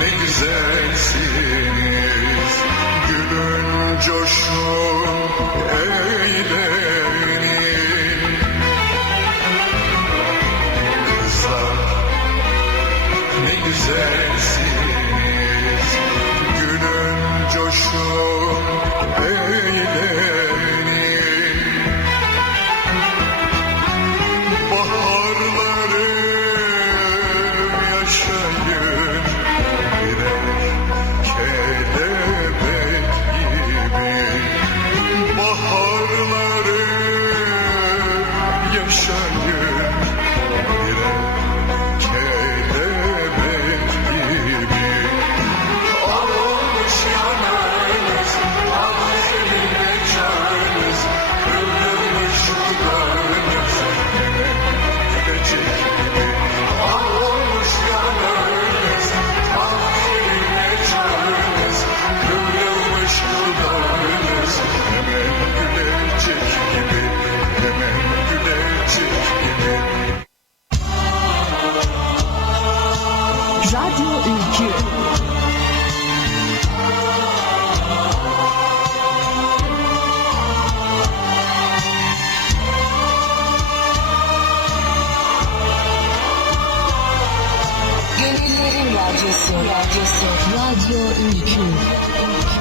ne güzelsiniz Gülün coşun eğlenin. Kızlar ne güzelsiniz. Sure. Radio. Radyosu. Radio. İKÜ.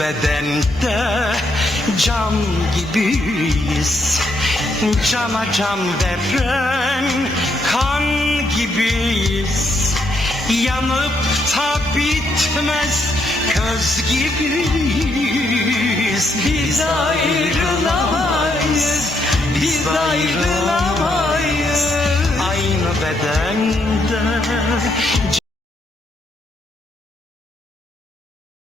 bedende can gibiyiz. Cana can veren kan gibiyiz. Yanıp ta bitmez köz gibiyiz. Biz ayrılamayız, biz ayrılamayız. Aynı bedende